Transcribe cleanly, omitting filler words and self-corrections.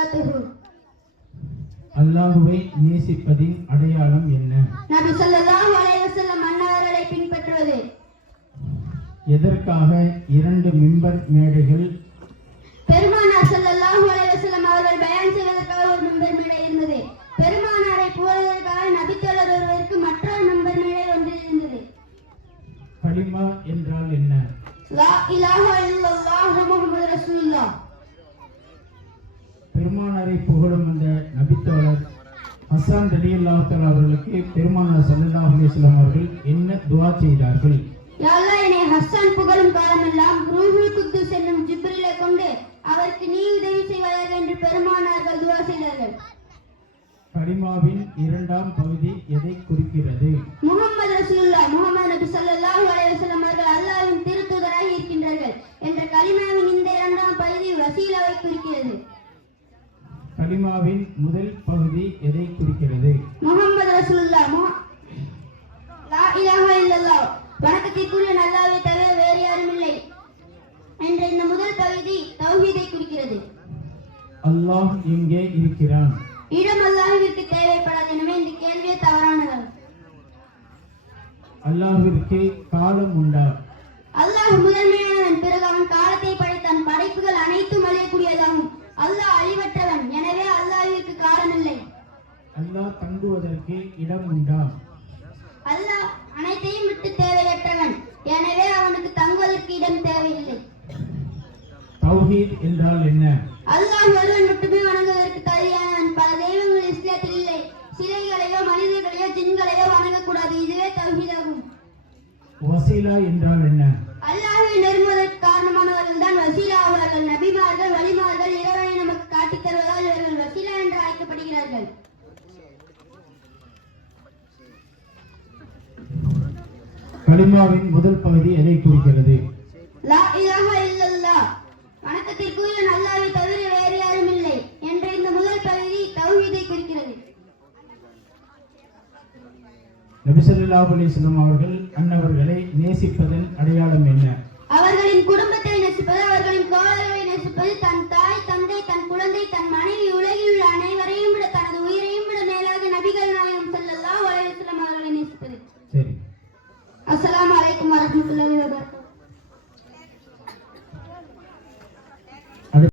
وبركاته. அல்லாஹ்வை நேசிப்பதின் அடையாளம் என்ன? நபி ஸல்லல்லாஹு அலைஹி வஸல்லம் அன்னவர்களை பின்பற்றுவது. எதற்காக 2 மிம்பர் மேடைகள்? பெருமானார் ஸல்லல்லாஹு அலைஹி வஸல்லம் அவர்கள் பயான் செய்வதற்காக ஒரு மிம்பர் மேடை இருந்தது. பெருமானாரை புகழ்வதற்காக நபித்தோழர் ஒருவருக்கு மற்றொரு மிம்பர் மேடை ஒன்று இருந்தது. கலிமா என்றால் என்ன? லா இலாஹா இல்லல்லாஹ் முஹம்மது ரசூலுல்லாஹ். பெருமானாரை புகழும் அந்த நபித்தோழர் ஹஸ்ஸான் ரலியல்லாஹு தஆலா அவர்களுக்கு பெருமானார் ஸல்லல்லாஹு அலைஹி வஸல்லம் அவர்கள் என்ன துஆ செய்தார்கள்? யா அல்லாஹ், என்னை ஹஸ்ஸான் புகழும் காலமெல்லாம் ரூஹுல் குத்தூஸ் என்னும் ஜிப்ரீலை கொண்டு அவருக்கு நீ உதவி செய்வாயாக என்று பெருமானார்கள் துஆ செய்தார்கள். கலிமாவின் 2ஆம் பகுதி எதை குறிக்கிறது? முஹம்மது ரசூலுல்லாஹ், முஹம்மது நபி ஸல்லல்லாஹு அலைஹி வஸல்லம் அவர்கள் அல்லாஹ்வின் திருத்தூதராக இருக்கின்றார்கள் என்ற கலிமாவின் இந்த 2ஆம் பகுதி வசீலாவை குறிக்கிறது. கலிமாவின் முதல் பகுதி எதை குறிக்கிறது? முஹம்மது ரசூலுல்லாஹ், லா இலாஹா இல்லல்லாஹ், வணக்கத்திற்குரிய அல்லாஹ்வை தவிர வேறு யாரும் இல்லை என்ற இந்த முதல் பகுதி தௌஹீதை குறிக்கிறது. அல்லாஹ் எங்கே இருக்கிறான்? இடம் அல்லாஹ்விற்கு தேவைப்படாது, எனவே இந்த கேள்வியே தவறானது. அல்லாஹ்விற்கு காலம் உண்டா? அல்லாஹ் முதன்மையானவன், பிறகு அவன் காலத்தை படைத்தான். படைப்புகள் அனைத்தும் அழியக்கூடியதாகும். அல்லாஹ் அழிவற்றவன், எனவே அல்லாஹ்விற்கு காலம் இல்லை. அல்லாஹ் தங்குவதற்கு இடம் உண்டா? அல்லாஹ் அனைத்தையும் விட்டு தேவையற்றவன், எனவே அவனுக்கு தங்குவதற்கு இடம் தேவையில்லை. தௌஹீத் என்றால் என்ன? அல்லாஹ் ஒருவன் மட்டுமே வணங்குவதற்கு தகுதியானவன். பல தெய்வங்கள் இஸ்லாத்தில் இல்லை. சிலைகளையோ மனிதர்களையோ ஜின்களையோ வணங்கக்கூடாது. இதுவே தௌஹீதாகும். வசீலா என்றால் என்ன? அல்லாஹ்வை நெருங்குவதற்கு காரணமானவர்கள் தான் வசீலா ஆவார்கள். நபிமார்கள், வலிமார்கள் இறைவனை நமக்கு காட்டித் தருவதால் இவர்கள் வசீலா என்று அழைக்கப்படுகிறார்கள். கலிமாவின் முதல் பகுதி எதை குறிக்கிறது? லா இலாஹா இல்லல்லாஹ், வணக்கத்திற்குரிய அல்லாஹ்வை தவிர வேறு யாரும் இல்லை என்ற இந்த முதல் பகுதி தௌஹீதை குறிக்கிறது. நபி ஸல்லல்லாஹு அலைஹி வஸல்லம் அவர்கள் அன்னவர்களை நேசிப்பதன் அடையாளம் என்ன? அவர்களின் குடும்பத்தை நேசிப்பது, அவர்களின் தோழர்களை நேசிப்பது, தன்